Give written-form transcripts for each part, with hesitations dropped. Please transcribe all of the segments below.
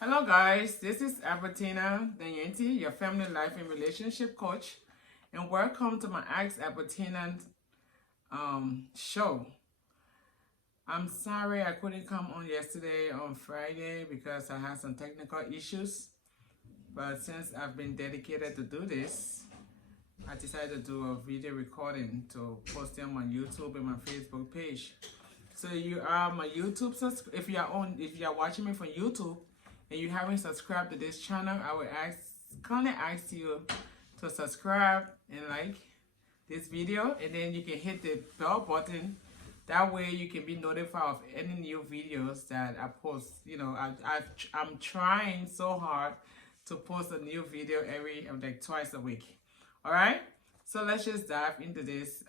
Hello guys, this is Albertina Danyenti, your family life and relationship coach, and welcome to my Ask Albertina show. I'm sorry I couldn't come on yesterday on Friday because I had some technical issues, but since I've been dedicated to do this, I decided to do a video recording to post them on YouTube and my Facebook page. So you are my YouTube if you are watching me from YouTube and you haven't subscribed to this channel, I would kindly ask you to subscribe and like this video, and then you can hit the bell button. That way you can be notified of any new videos that I post. I'm trying so hard to post a new video every like twice a week. All right, so let's just dive into this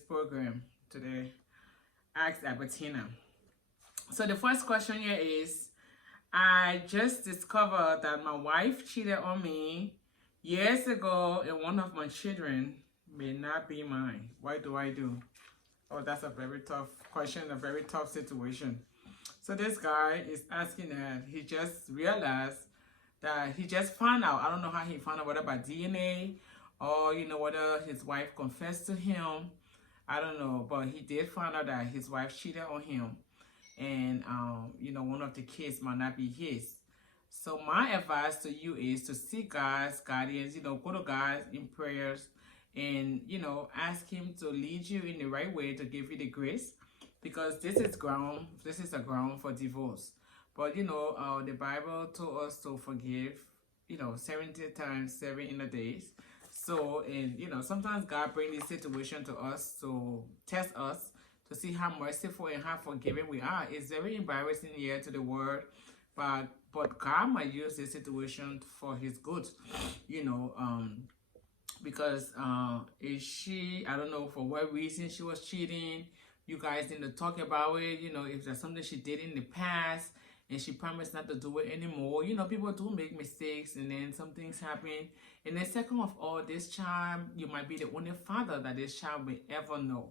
program today. Ask Albertina. So the first question here is, I just discovered that my wife cheated on me years ago and one of my children may not be mine. What do I do? Oh, that's a very tough question, a very tough situation. So this guy is asking that he just realized that he just found out. I don't know how he found out, whether by DNA or, whether his wife confessed to him. I don't know, but he did find out that his wife cheated on him. And, one of the kids might not be his. So my advice to you is to seek God's guidance, go to God in prayers and, ask him to lead you in the right way, to give you the grace, because this is a ground for divorce. But, the Bible told us to forgive, 70 times 7 in a day. So, and, sometimes God brings this situation to us to test us, to see how merciful and how forgiving we are. It's very embarrassing here to the world, but God might use this situation for his good, because is she, I don't know for what reason she was cheating. You guys need to talk about it. If there's something she did in the past and she promised not to do it anymore. People do make mistakes and then some things happen. And then second of all, this child, you might be the only father that this child will ever know,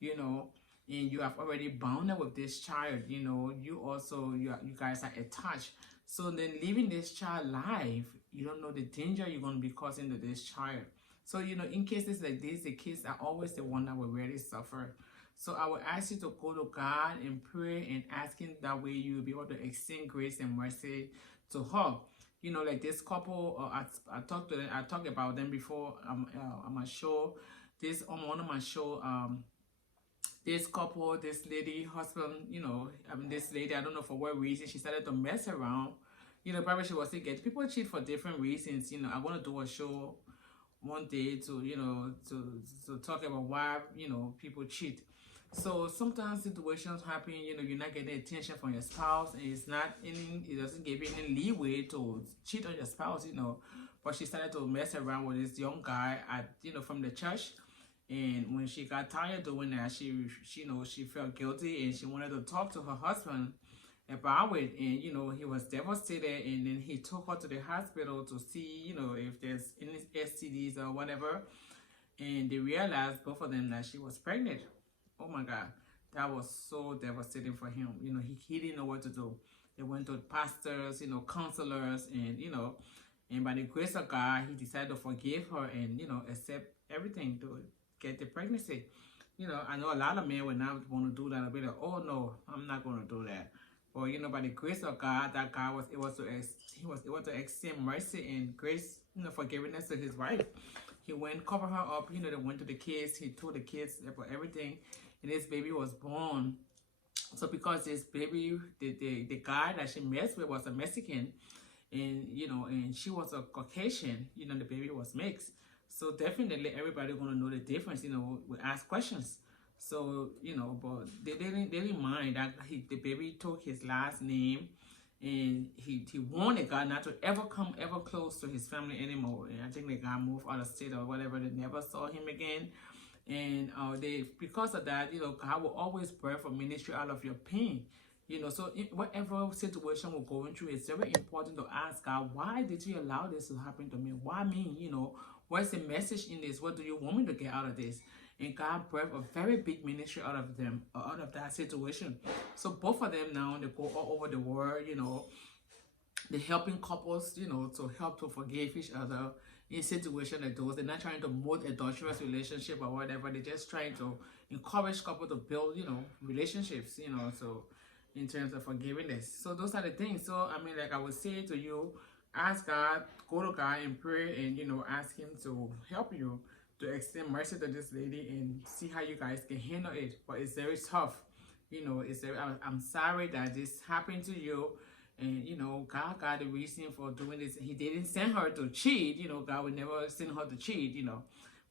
and you have already bonded with this child, you guys are attached. So then leaving this child alive, you don't know the danger you're going to be causing to this child. So, in cases like this, the kids are always the one that will really suffer. So I would ask you to go to God and pray and ask him, that way you will be able to extend grace and mercy to her. Like this couple, I talked about them before on my show. On one of my show, this couple, this lady, husband, this lady, I don't know for what reason, she started to mess around. Probably she was to get people cheat for different reasons. I want to do a show one day to, to talk about why, people cheat. So sometimes situations happen, you're not getting attention from your spouse, and it doesn't give you any leeway to cheat on your spouse, But she started to mess around with this young guy from the church. And when she got tired doing that, she felt guilty and she wanted to talk to her husband about it. And, he was devastated, and then he took her to the hospital to see, if there's any STDs or whatever. And they realized, both of them, that she was pregnant. Oh my God, that was so devastating for him. He didn't know what to do. They went to pastors, counselors, and, and by the grace of God, he decided to forgive her and, accept everything to get the pregnancy. I know a lot of men would not want to do that. I'll be like, oh no, I'm not going to do that. But, by the grace of God, that God was able to extend mercy and grace, forgiveness to his wife. He went, cover her up, they went to the kids, he told the kids about everything, and this baby was born. So because this baby, the guy that she messed with was a Mexican, and, and she was a Caucasian, the baby was mixed. So definitely everybody gonna know the difference, we ask questions. So, but they didn't mind that the baby took his last name, and he wanted God not to ever come ever close to his family anymore. And I think the guy moved out of state or whatever. They never saw him again. And because of that, God will always pray for ministry out of your pain. So in whatever situation we're going through, it's very important to ask God, why did you allow this to happen to me? Why me? What's the message in this? What do you want me to get out of this? and God birthed a very big ministry out of them, out of that situation. So both of them now, they go all over the world, you know, they're helping couples, you know, to help to forgive each other in situations like those. They're not trying to mold adulterous relationship or whatever. They're just trying to encourage couples to build, you know, relationships, you know, so in terms of forgiveness. So those are the things. So, I mean, like I would say to you, ask God, go to God and pray and, you know, ask him to help you to extend mercy to this lady and see how you guys can handle it. But it's very tough. You know, it's very, I'm sorry that this happened to you. And, you know, God got a reason for doing this. He didn't send her to cheat. You know, God would never send her to cheat, you know.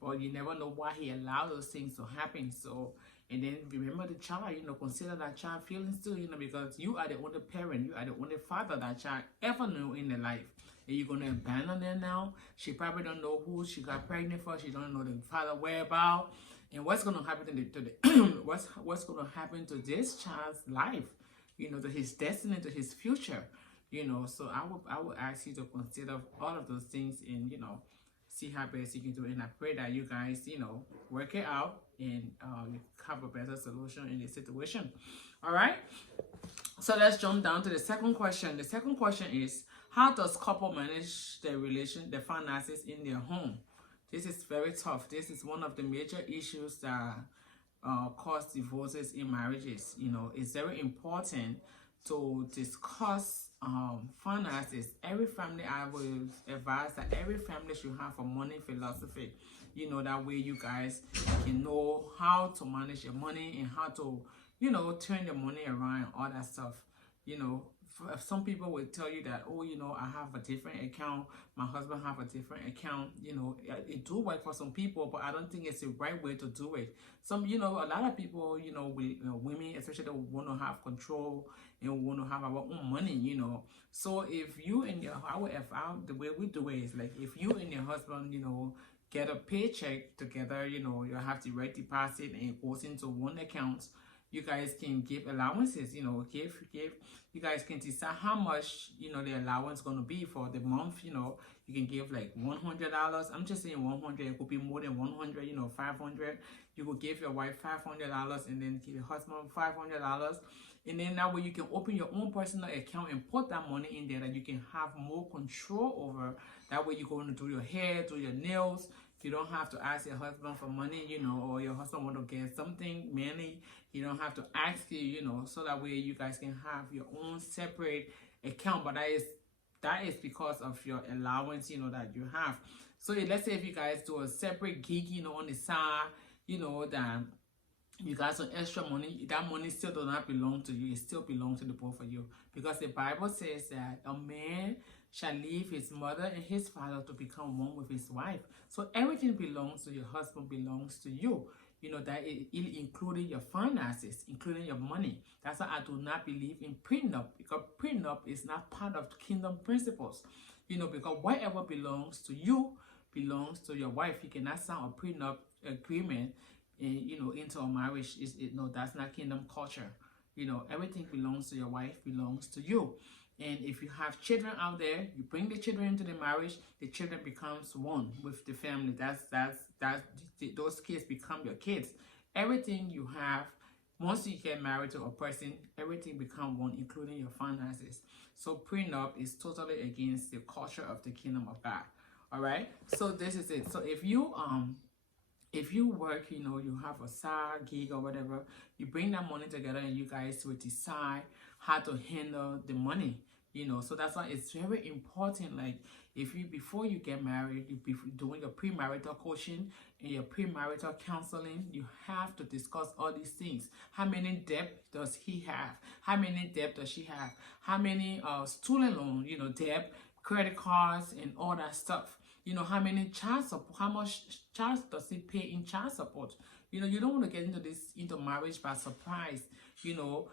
But you never know why he allowed those things to happen. So, and then remember the child, you know, consider that child feelings too, you know, because you are the only parent, you are the only father that child ever knew in their life. And you're going to abandon them now. She probably don't know who she got pregnant for. She don't know the father whereabouts. And what's going to happen to the what's going to happen to this child's life? You know, to his destiny, to his future, you know. So I would ask you to consider all of those things and, you know, see how best you can do it. And I pray that you guys, you know, work it out and have a better solution in this situation. All right. So let's jump down to the second question. The second question is, how does couple manage their finances in their home? This is very tough. This is one of the major issues that cause divorces in marriages. You know, it's very important to discuss finances. Every family, I will advise that every family should have a money philosophy. You know, that way you guys can know how to manage your money and how to, you know, turn your money around, all that stuff. You know, some people will tell you that, oh, you know, I have a different account, my husband have a different account. You know, it do work for some people, but I don't think it's the right way to do it. Some, you know, a lot of people, you know, women especially, want to have control and want to have our own money, you know. So if you and your, the way we do it is like, if you and your husband, you know, get a paycheck together, you know, you have the right deposit and it goes into one account. You guys can give allowances, you know, you guys can decide how much, you know, the allowance going to be for the month. You know, you can give like $100. I'm just saying 100. It could be more than 100, you know, 500. You could give your wife $500 and then give your husband $500. And then that way you can open your own personal account and put that money in there that you can have more control over. That way you're going to do your hair, do your nails. You don't have to ask your husband for money, you know, or your husband want to get something, money. You don't have to ask you know, so that way you guys can have your own separate account. But that is because of your allowance, you know, that you have. So let's say if you guys do a separate gig, you know, on the side, you know, that you got some extra money, that money still does not belong to you. It still belongs to the both of you. Because the Bible says that a man shall leave his mother and his father to become one with his wife. So everything belongs to your husband, belongs to you. You know, that it including your finances, including your money. That's why I do not believe in prenup, because prenup is not part of kingdom principles. You know, because whatever belongs to you belongs to your wife. You cannot sign a prenup agreement and, you know, into a marriage. No, that's not kingdom culture. You know, everything belongs to your wife, belongs to you. And if you have children out there, you bring the children into the marriage, the children becomes one with the family. Those kids become your kids. Everything you have, once you get married to a person, everything becomes one, including your finances. So prenup is totally against the culture of the kingdom of God. All right. So this is it. So if you work, you know, you have a side gig or whatever, you bring that money together and you guys will decide how to handle the money, you know. So that's why it's very important, like, if you, before you get married, you be doing your premarital coaching and your premarital counseling, you have to discuss all these things. How many debt does he have? How many debt does she have? How many student loan, you know, debt, credit cards, and all that stuff. You know, how many child support, how much child does he pay in child support? You know, you don't want to get into marriage by surprise. You know,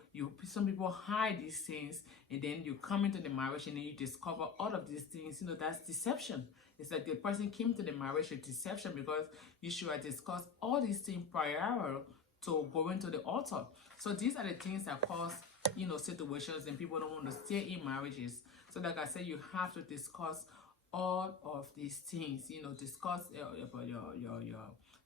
some people hide these things and then you come into the marriage and then you discover all of these things. You know, that's deception. It's like the person came to the marriage with deception, because you should have discussed all these things prior to going to the altar. So these are the things that cause, you know, situations and people don't want to stay in marriages. So like I said, you have to discuss all of these things. You know, discuss about your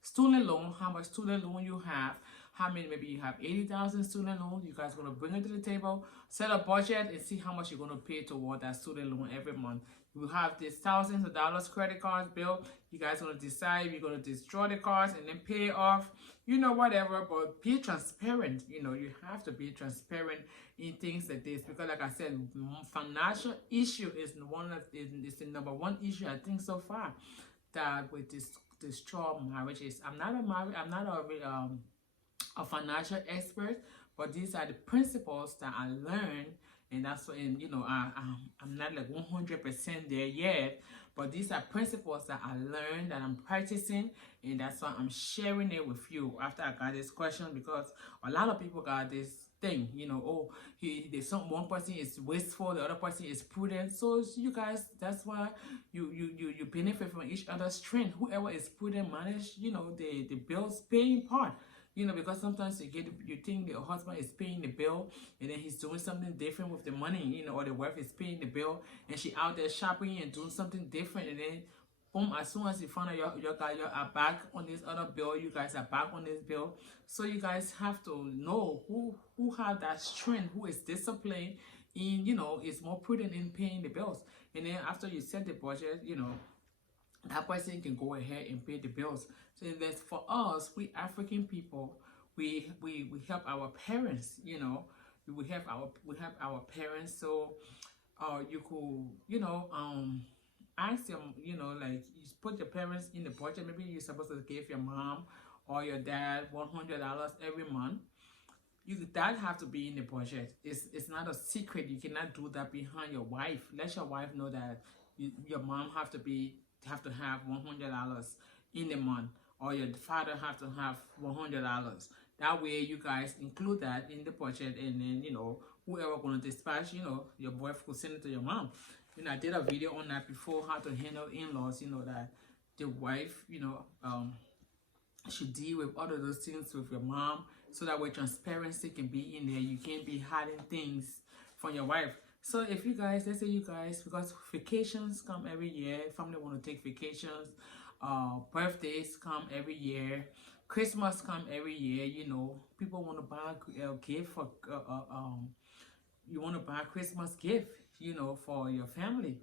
student loan, how much student loan you have, how many, maybe you have 80,000 student loan. You guys going to bring it to the table, set a budget, and see how much you're going to pay toward that student loan every month. You have this thousands of dollars credit cards bill. You guys going to decide if you're going to destroy the cards and then pay off, you know, whatever. But be transparent. You know, you have to be transparent in things like this, because like I said, financial issue is the number one issue I think so far that with this destroy marriages. I'm not a financial expert, but these are the principles that I learned, and that's what, and you know, I'm not like 100% there yet, but these are principles that I learned that I'm practicing, and that's why I'm sharing it with you after I got this question, because a lot of people got this thing, you know, oh, one person is wasteful, the other person is prudent. So you guys, that's why you benefit from each other's strength. Whoever is prudent manage, you know, the bills paying part. You know, because sometimes you think the husband is paying the bill and then he's doing something different with the money, you know, or the wife is paying the bill and she out there shopping and doing something different, and then boom, as soon as you find out you are back on this other bill, you guys are back on this bill. So you guys have to know who have that strength, who is disciplined in, you know, is more prudent in paying the bills. And then after you set the budget, you know, that person can go ahead and pay the bills. So that's for us, we African people, we help our parents, you know, we help our parents. So you could, you know, ask them, you know, like you put your parents in the budget. Maybe you're supposed to give your mom or your dad $100 every month. That have to be in the budget. It's not a secret. You cannot do that behind your wife. Let your wife know that your mom have to have $100 in the month, or your father have to have $100. That way you guys include that in the budget, and then, you know, whoever gonna dispatch, you know, your wife could send it to your mom. You know, I did a video on that before, how to handle in-laws, you know, that the wife, you know, should deal with all of those things with your mom, so that way transparency can be in there. You can't be hiding things from your wife. So if you guys, let's say you guys, because vacations come every year, family want to take vacations, birthdays come every year, Christmas come every year, you know, people want to buy a gift for, you want to buy a Christmas gift, you know, for your family,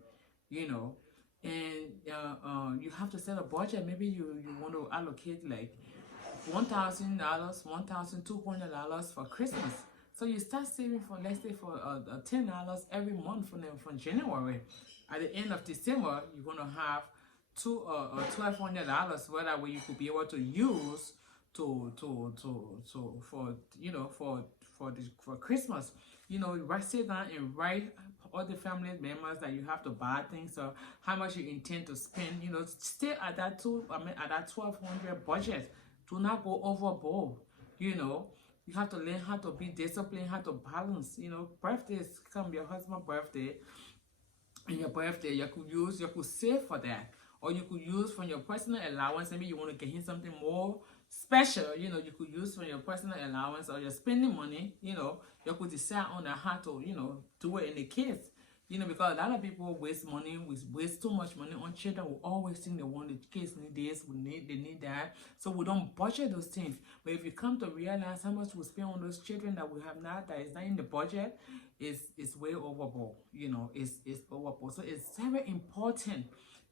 you know, and you have to set a budget. Maybe you want to allocate like $1,000, $1,200 for Christmas. So you start saving for, let's say, for $10 every month from January. At the end of December, you're gonna have $1,200. Where that way you could be able to use for, you know, for Christmas. You know, sit down and write all the family members that you have to buy things, or how much you intend to spend. You know, stay at that at that $1,200 budget. Do not go overboard. You know, you have to learn how to be disciplined, how to balance. You know, birthdays come, your husband's birthday, and your birthday, you could save for that, or you could use from your personal allowance. Maybe you want to get him something more special. You know, you could use from your personal allowance or your spending money. You know, you could decide on how to, you know, do it in the kids. You know, because a lot of people waste money, waste too much money on children. We always think they want the kids need this, they need that. So we don't budget those things. But if you come to realize how much we spend on those children that we have not, that is not in the budget, it's way overboard. You know, it's overboard. So it's very important,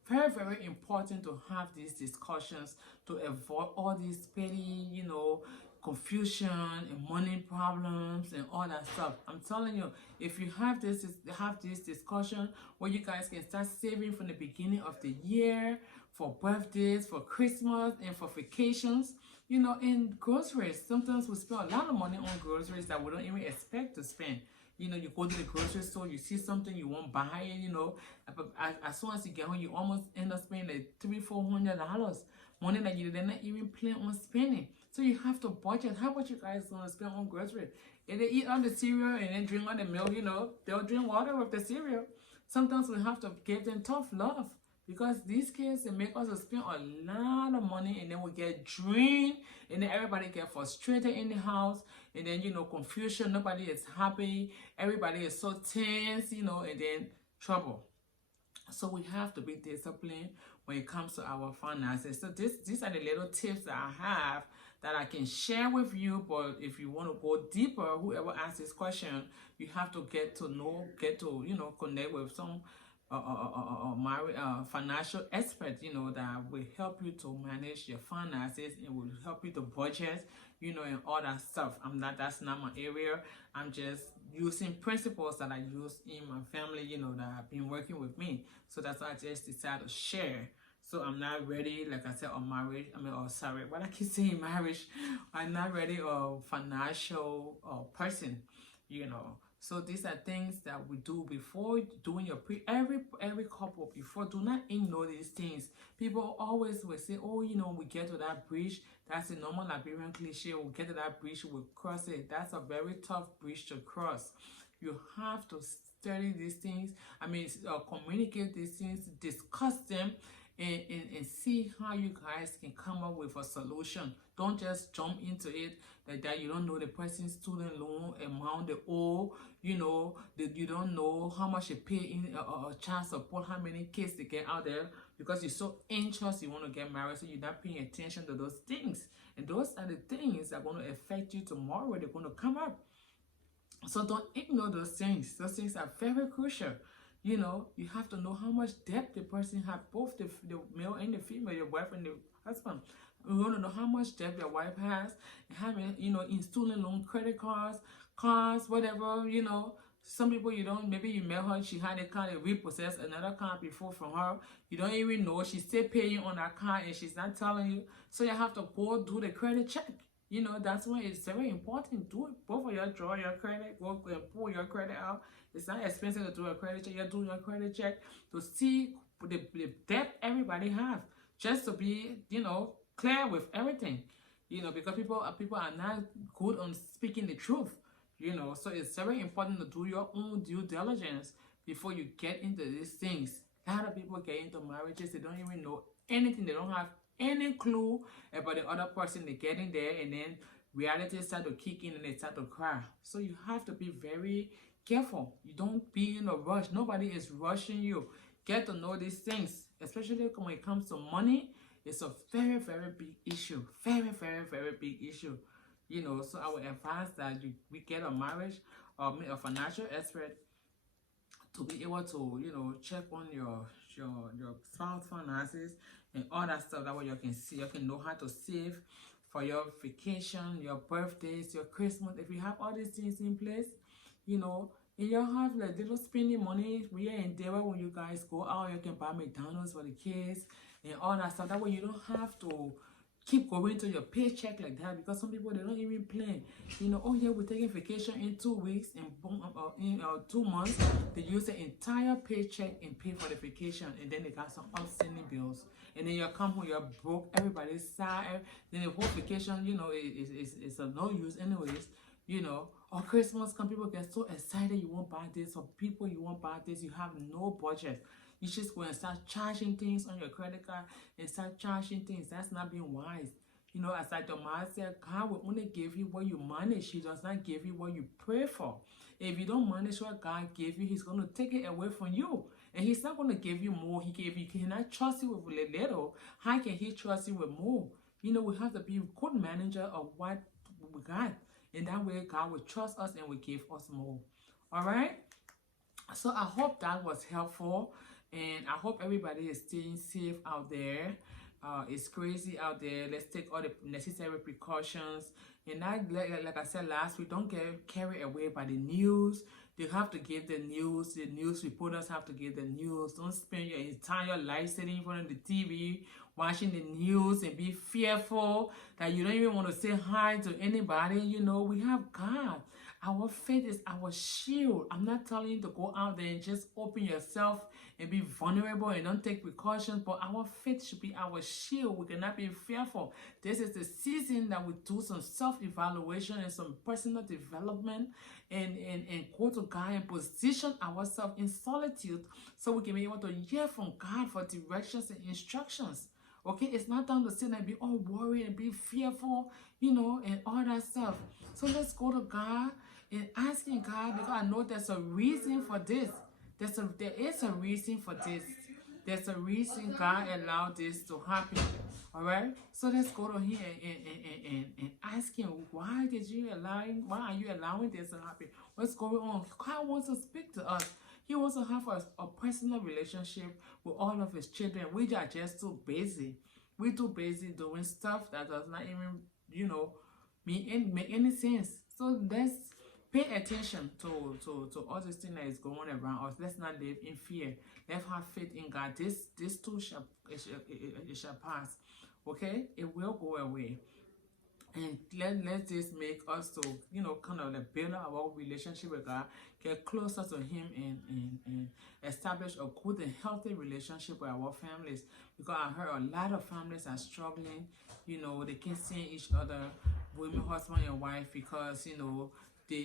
very, very important to have these discussions to avoid all these petty, you know, confusion and money problems and all that stuff. I'm telling you, if you have this discussion where you guys can start saving from the beginning of the year for birthdays, for Christmas, and for vacations, you know, and groceries. Sometimes we spend a lot of money on groceries that we don't even expect to spend. You know, you go to the grocery store, you see something, you won't buy it, you know. As soon as you get home, you almost end up spending like $300-400. Money that you did not even plan on spending. So you have to budget. How much you guys want to spend on groceries? If they eat all the cereal and then drink all the milk, you know, they'll drink water with the cereal. Sometimes we have to give them tough love, because these kids, they make us spend a lot of money, and then we get drained, and then everybody get frustrated in the house, and then, you know, confusion, nobody is happy, everybody is so tense, you know, and then trouble. So we have to be disciplined when it comes to our finances. So these are the little tips that I have that I can share with you. But if you want to go deeper, whoever asks this question, you have to get to know, connect with some financial expert, that will help you to manage your finances and will help you to budget, and all that stuff. That's not my area. I'm just using principles that I use in my family, that have been working with me. So that's why I just decided to share. So I'm not ready, like I said, on marriage. What I keep saying, marriage. I'm not ready a financial person, So these are things that we do before doing your every couple before. Do not ignore these things. People always will say, oh, we get to that bridge. That's a normal Liberian cliche. We'll get to that bridge, we'll cross it. That's a very tough bridge to cross. You have to study these things. Communicate these things, discuss them, and see how you guys can come up with a solution. Don't just jump into it like that. You don't know the person's student loan amount, the owe, you don't know how much they pay in child support, how many kids they get out there, because you're so anxious you want to get married, so you're not paying attention to those things. And those are the things that are going to affect you tomorrow. They're going to come up. So don't ignore those things. Those things are very crucial. You have to know how much debt the person has, both the male and the female, your wife and the husband. We want to know how much debt your wife has, and how many, in student loan, credit cards, whatever, Some people maybe you met her, she had a car, they repossessed another car before from her. You don't even know, she's still paying on that car and she's not telling you. So you have to go do the credit check. That's why it's very important. Do it. Both of you draw your credit, go and pull your credit out. It's not expensive to do a credit check. You're doing your credit check to see the debt everybody have, just to be, clear with everything. Because people are not good on speaking the truth. So it's very important to do your own due diligence before you get into these things. A lot of people get into marriages, they don't even know anything. They don't have any clue about the other person. They get in there and then reality start to kick in and they start to cry. So you have to be very careful. You don't be in a rush. Nobody is rushing you. Get to know these things, especially when it comes to money. It's a very, very big issue. Very, very, very big issue. So I would advise that we get a marriage or a financial expert to be able to, check on your spouse finances and all that stuff. That way you can see, you can know how to save for your vacation, your birthdays, your Christmas. If you have all these things in place, and you have like little spending money here and there. When you guys go out, you can buy McDonald's for the kids and all that stuff. That way you don't have to keep going to your paycheck like that, because some people, they don't even plan. Oh yeah, we're taking vacation in 2 weeks, and boom, in 2 months they use the entire paycheck and pay for the vacation, and then they got some outstanding bills, and then you come home, you're broke, everybody's sad, then the whole vacation, it's a no use anyways. Or Christmas come, people get so excited, you won't buy this, or people, you won't buy this, you have no budget. You just go and start charging things on your credit card and start charging things. That's not being wise. As like the man said, God will only give you what you manage. He does not give you what you pray for. If you don't manage what God gave you, He's going to take it away from you. And He's not going to give you more. He cannot trust you with a little. How can He trust you with more? We have to be a good manager of what we got. And that way, God will trust us and will give us more. All right? So I hope that was helpful. And I hope everybody is staying safe out there. It's crazy out there. Let's take all the necessary precautions. And not, like I said last week, don't get carried away by the news. They have to give the news. The news reporters have to give the news. Don't spend your entire life sitting in front of the TV, watching the news and be fearful that you don't even want to say hi to anybody. We have God. Our faith is our shield. I'm not telling you to go out there and just open yourself and be vulnerable and don't take precautions, but our faith should be our shield. We cannot be fearful. This is the season that we do some self-evaluation and some personal development and go to God and position ourselves in solitude so we can be able to hear from God for directions and instructions. Okay, it's not time to sit and be all worried and be fearful, and all that stuff. So let's go to God and asking God, because I know there's a reason for this. There is a reason for this. There's a reason God allowed this to happen. All right. So let's go to him and ask him, why are you allowing this to happen? What's going on? God wants to speak to us. He wants to have a personal relationship with all of his children. We are just too busy. We're too busy doing stuff that does not even, make any sense. So let's pay attention to all this thing that is going around us. Let's not live in fear. Let's have faith in God. This too shall pass. Okay, it will go away. And let this make us to, kind of like build our relationship with God, get closer to him, and establish a good and healthy relationship with our families. Because I heard a lot of families are struggling, they can't see each other, women, husband and wife, because, they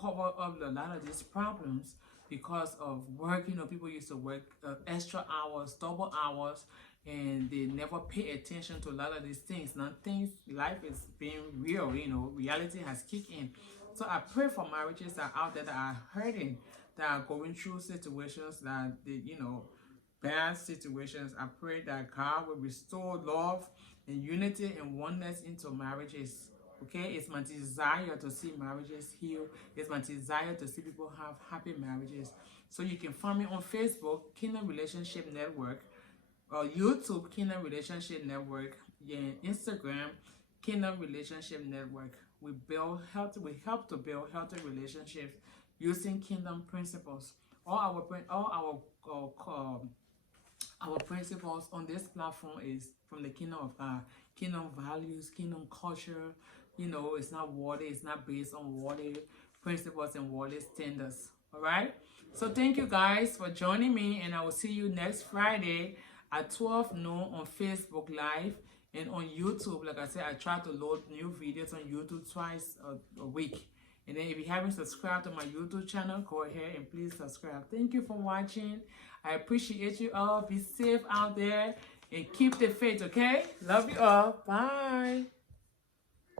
cover up a lot of these problems because of work. People used to work extra hours, double hours, and they never pay attention to a lot of these things. Now life is being real, reality has kicked in. So I pray for marriages that are out there that are hurting, that are going through situations that bad situations. I pray that God will restore love and unity and oneness into marriages. Okay, it's my desire to see marriages heal. It's my desire to see people have happy marriages. So you can find me on Facebook, Kingdom Relationship Network, or YouTube, Kingdom Relationship Network, Instagram, Kingdom Relationship Network. We help to build healthy relationships using kingdom principles. All our principles on this platform is from the kingdom of God. Kingdom values, kingdom culture. It's not worldly, it's not based on worldly principles and worldly standards. All right? So thank you guys for joining me, and I will see you next Friday at 12 noon on Facebook Live and on YouTube. Like I said, I try to load new videos on YouTube twice a week. And then if you haven't subscribed to my YouTube channel, go ahead and please subscribe. Thank you for watching. I appreciate you all. Be safe out there and keep the faith, okay? Love you all. Bye.